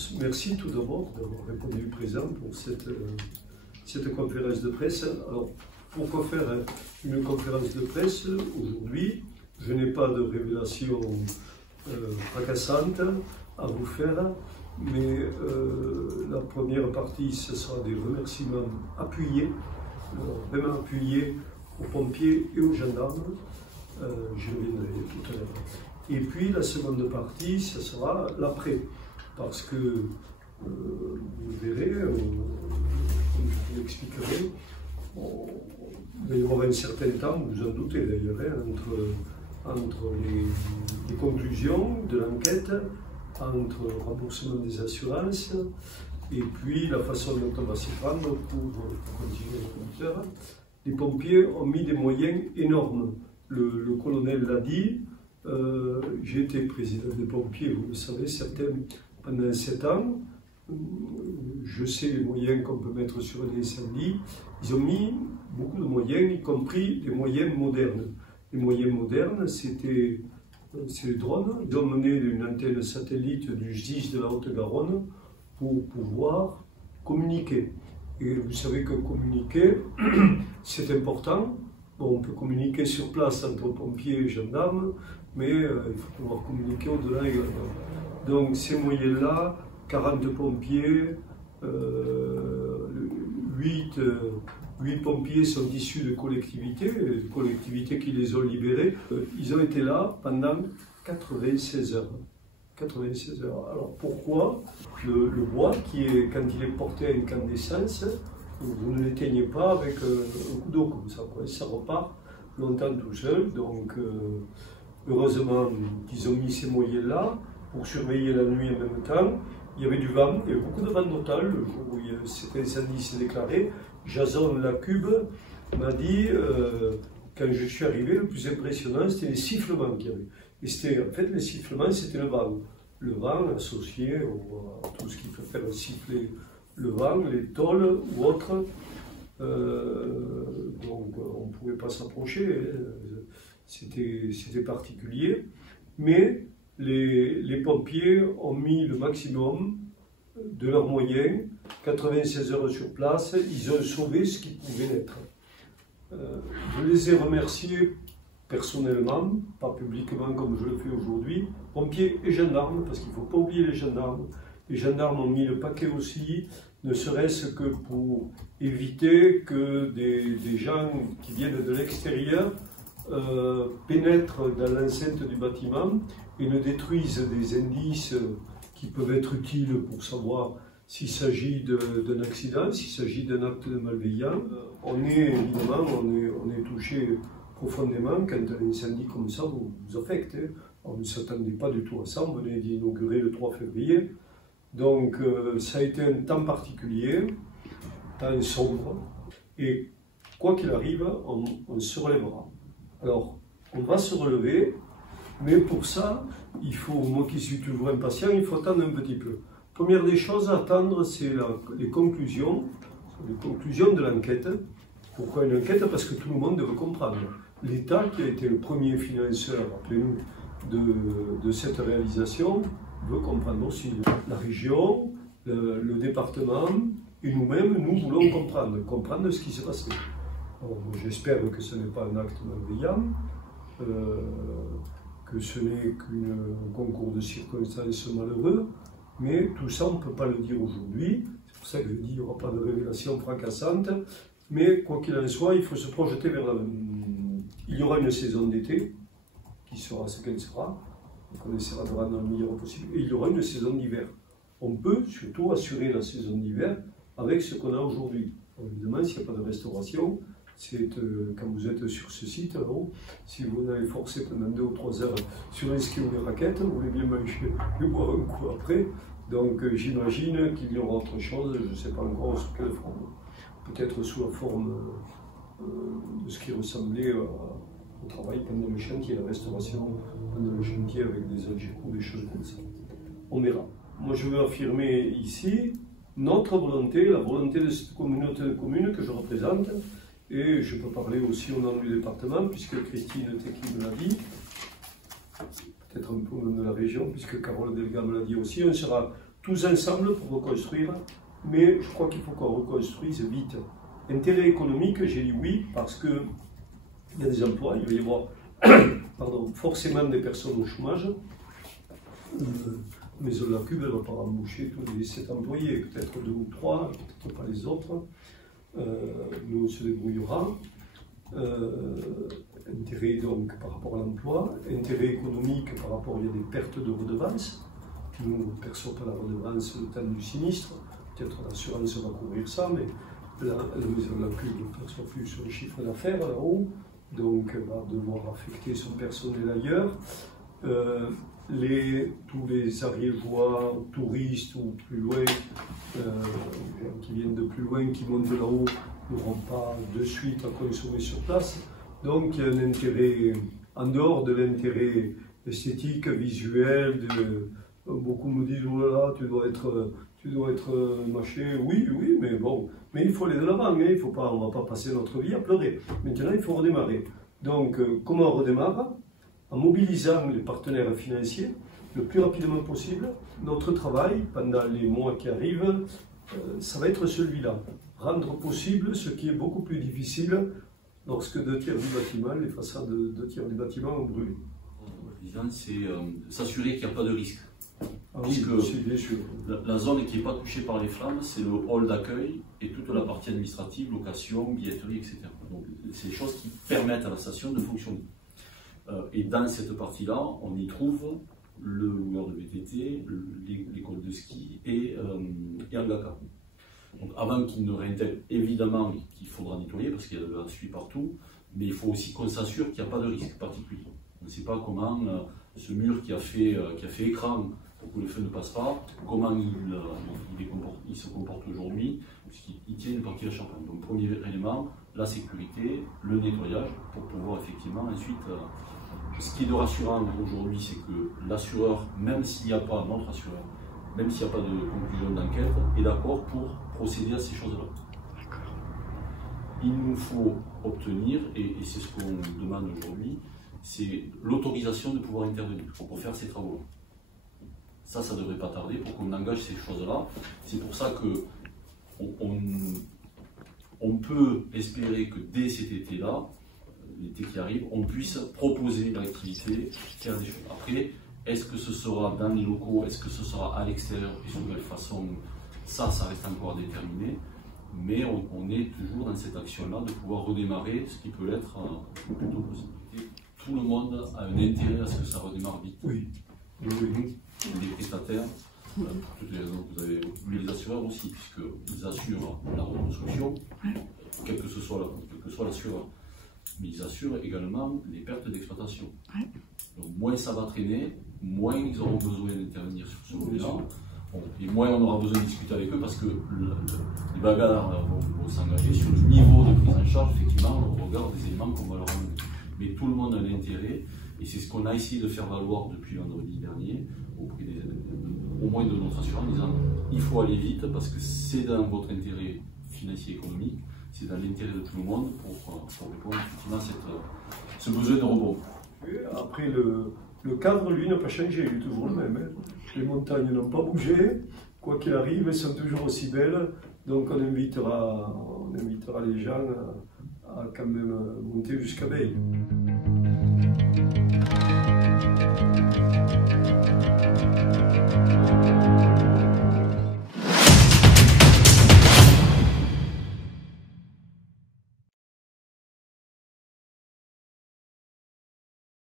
tous, merci tout d'abord d'avoir répondu présent pour cette conférence de presse. Alors, pourquoi faire une conférence de presse aujourd'hui? Je n'ai pas de révélation fracassante à vous faire, mais la première partie, ce sera des remerciements appuyés, vraiment appuyés aux pompiers et aux gendarmes. Je reviendrai tout à l'heure. Et puis la seconde partie, ce sera l'après, parce que vous verrez, comme je vous l'expliquerai, il va y avoir un certain temps, vous en doutez d'ailleurs, entre les conclusions de l'enquête, entre le remboursement des assurances, et puis la façon dont on va s'y prendre pour continuer le conducteur. Les pompiers ont mis des moyens énormes. Le colonel l'a dit, j'ai été président des pompiers, vous le savez, certains pendant 7 ans. Je sais les moyens qu'on peut mettre sur les incendies. Ils ont mis beaucoup de moyens, y compris des moyens modernes. Les moyens modernes, c'est les drones. Ils ont mené une antenne satellite du SDIS de la Haute-Garonne pour pouvoir communiquer. Et vous savez que communiquer, c'est important. Bon, on peut communiquer sur place entre pompiers et gendarmes, mais il faut pouvoir communiquer au-delà également. Donc ces moyens-là, 40 pompiers, 8 pompiers sont issus de collectivités qui les ont libérés. Ils ont été là pendant 96 heures. 96 heures. Alors pourquoi le bois, quand il est porté à incandescence, vous ne l'éteignez pas avec un coup d'eau comme ça, quoi. Ça repart longtemps tout seul. Donc heureusement qu'ils ont mis ces moyens-là pour surveiller la nuit en même temps. Il y avait du vent, il y avait beaucoup de vent total le jour où cet incendie s'est déclaré. Jason Lacube m'a dit, quand je suis arrivé, le plus impressionnant, c'était les sifflements qu'il y avait. Et c'était, en fait, les sifflements, c'était le vent. Le vent associé à tout ce qui peut faire siffler le vent, les tôles ou autres. Donc, on ne pouvait pas s'approcher. C'était particulier. Mais les pompiers ont mis le maximum de leurs moyens, 96 heures sur place, ils ont sauvé ce qui pouvait l'être. Je les ai remerciés personnellement, pas publiquement comme je le fais aujourd'hui, pompiers et gendarmes, parce qu'il ne faut pas oublier les gendarmes. Les gendarmes ont mis le paquet aussi, ne serait-ce que pour éviter que des gens qui viennent de l'extérieur pénètrent dans l'enceinte du bâtiment et ne détruisent des indices qui peuvent être utiles pour savoir s'il s'agit d'un accident, s'il s'agit d'un acte de malveillance. On est évidemment touché profondément quand un incendie comme ça vous affecte. On ne s'attendait pas du tout à ça, on venait d'inaugurer le 3 février. Donc ça a été un temps particulier, temps sombre, et quoi qu'il arrive, on se relèvera. Alors, on va se relever, mais pour ça, il faut, moi qui suis toujours impatient, il faut attendre un petit peu. Première des choses à attendre, c'est les conclusions de l'enquête. Pourquoi une enquête? Parce que tout le monde veut comprendre. L'État, qui a été le premier financeur, rappelez-nous, de cette réalisation, veut comprendre aussi. La région, le département et nous-mêmes, nous voulons comprendre ce qui s'est passé. J'espère que ce n'est pas un acte malveillant, que ce n'est qu'un concours de circonstances malheureux, mais tout ça, on ne peut pas le dire aujourd'hui. C'est pour ça que je dis qu'il n'y aura pas de révélation fracassante, mais quoi qu'il en soit, il faut se projeter vers l'avenir. Il y aura une saison d'été, qui sera ce qu'elle sera, on essaiera de rendre le meilleur possible, et il y aura une saison d'hiver. On peut surtout assurer la saison d'hiver avec ce qu'on a aujourd'hui. Évidemment, s'il n'y a pas de restauration, c'est quand vous êtes sur ce site, alors, si vous avez forcé pendant 2 ou 3 heures sur les skis ou les raquettes, vous voulez bien manger et boire un coup après. Donc j'imagine qu'il y aura autre chose, je ne sais pas encore sous quelle forme. Peut-être sous la forme de ce qui ressemblait au travail pendant le chantier, la restauration pendant le chantier avec des algécos, des choses comme ça. On verra. Moi je veux affirmer ici notre volonté, la volonté de cette communauté de communes que je représente. Et je peux parler aussi au nom du département, puisque Christine Tequi me l'a dit, peut-être un peu au nom de la région, puisque Carole Delga me l'a dit aussi. On sera tous ensemble pour reconstruire, mais je crois qu'il faut qu'on reconstruise vite. Intérêt économique, j'ai dit oui, parce qu'il y a des emplois, il va y avoir forcément des personnes au chômage. Mais la Cube, elle ne va pas embaucher tous les 7 employés, peut-être 2 ou 3, peut-être pas les autres. Nous, on se débrouillera. Intérêt donc par rapport à l'emploi, intérêt économique par rapport, il y a des pertes de redevances. Nous ne percevons pas la redevance le temps du sinistre. Peut-être l'assurance va couvrir ça, mais la Cube ne perçoit plus son chiffre d'affaires là-haut, donc elle va devoir affecter son personnel ailleurs. Tous les Ariégeois, touristes ou plus loin, qui viennent de plus loin, qui montent de là-haut, n'auront pas de suite à consommer sur place. Donc il y a un intérêt, en dehors de l'intérêt esthétique, visuel, beaucoup me disent oh là là, tu dois être mâché. Oui, mais bon, mais il faut aller de l'avant, hein, on ne va pas passer notre vie à pleurer. Maintenant, il faut redémarrer. Donc, comment on redémarre? En mobilisant les partenaires financiers le plus rapidement possible. Notre travail, pendant les mois qui arrivent, ça va être celui-là. Rendre possible ce qui est beaucoup plus difficile lorsque 2 tiers du bâtiment, les façades de 2 tiers du bâtiment ont brûlé. C'est s'assurer qu'il n'y a pas de risque. Ah oui, bien sûr. La zone qui n'est pas touchée par les flammes, c'est le hall d'accueil et toute la partie administrative, location, billetterie, etc. Donc, c'est des choses qui permettent à la station de fonctionner. Et dans cette partie-là, on y trouve le loueur de VTT, l'école de ski et Angaka. Donc avant qu'il ne réintègre, évidemment qu'il faudra nettoyer parce qu'il y a de la suie partout, mais il faut aussi qu'on s'assure qu'il n'y a pas de risque particulier. On ne sait pas comment ce mur qui a fait écran pour que le feu ne passe pas, comment il se comporte aujourd'hui, puisqu'il tient une partie de la charpente. Donc premier élément, la sécurité, le nettoyage, pour pouvoir effectivement ensuite... ce qui est de rassurant aujourd'hui, c'est que l'assureur, même s'il n'y a pas, notre assureur, même s'il n'y a pas de conclusion d'enquête, est d'accord pour procéder à ces choses-là. Il nous faut obtenir, et c'est ce qu'on demande aujourd'hui, c'est l'autorisation de pouvoir intervenir pour faire ces travaux-là. Ça ne devrait pas tarder pour qu'on engage ces choses-là. C'est pour ça que on peut espérer que dès cet été-là, l'été qui arrive, on puisse proposer l'activité, faire des choses. Après, est-ce que ce sera dans les locaux, est-ce que ce sera à l'extérieur, et de quelle façon, ça reste encore à déterminer. Mais on est toujours dans cette action-là de pouvoir redémarrer, ce qui peut l'être plutôt possible. Tout le monde a un intérêt à ce que ça redémarre vite. Oui. Les prestataires, toutes les raisons que vous avez, les assureurs aussi, puisqu'ils assurent la reconstruction, quel que soit l'assureur. Mais ils assurent également les pertes d'exploitation. Donc moins ça va traîner, moins ils auront besoin d'intervenir sur ce volet-là, et moins on aura besoin de discuter avec eux parce que les bagarres vont s'engager sur le niveau de prise en charge, effectivement, au regard des éléments qu'on va leur amener. Mais tout le monde a l'intérêt, et c'est ce qu'on a essayé de faire valoir depuis vendredi dernier, auprès au moins de notre assureur, en disant il faut aller vite parce que c'est dans votre intérêt financier et économique, c'est dans l'intérêt de tout le monde pour répondre effectivement à ce besoin de rebond. Après, le cadre, lui, n'a pas changé, il est toujours le même. Hein. Les montagnes n'ont pas bougé, quoi qu'il arrive, elles sont toujours aussi belles. Donc on invitera les gens à quand même monter jusqu'à Veille.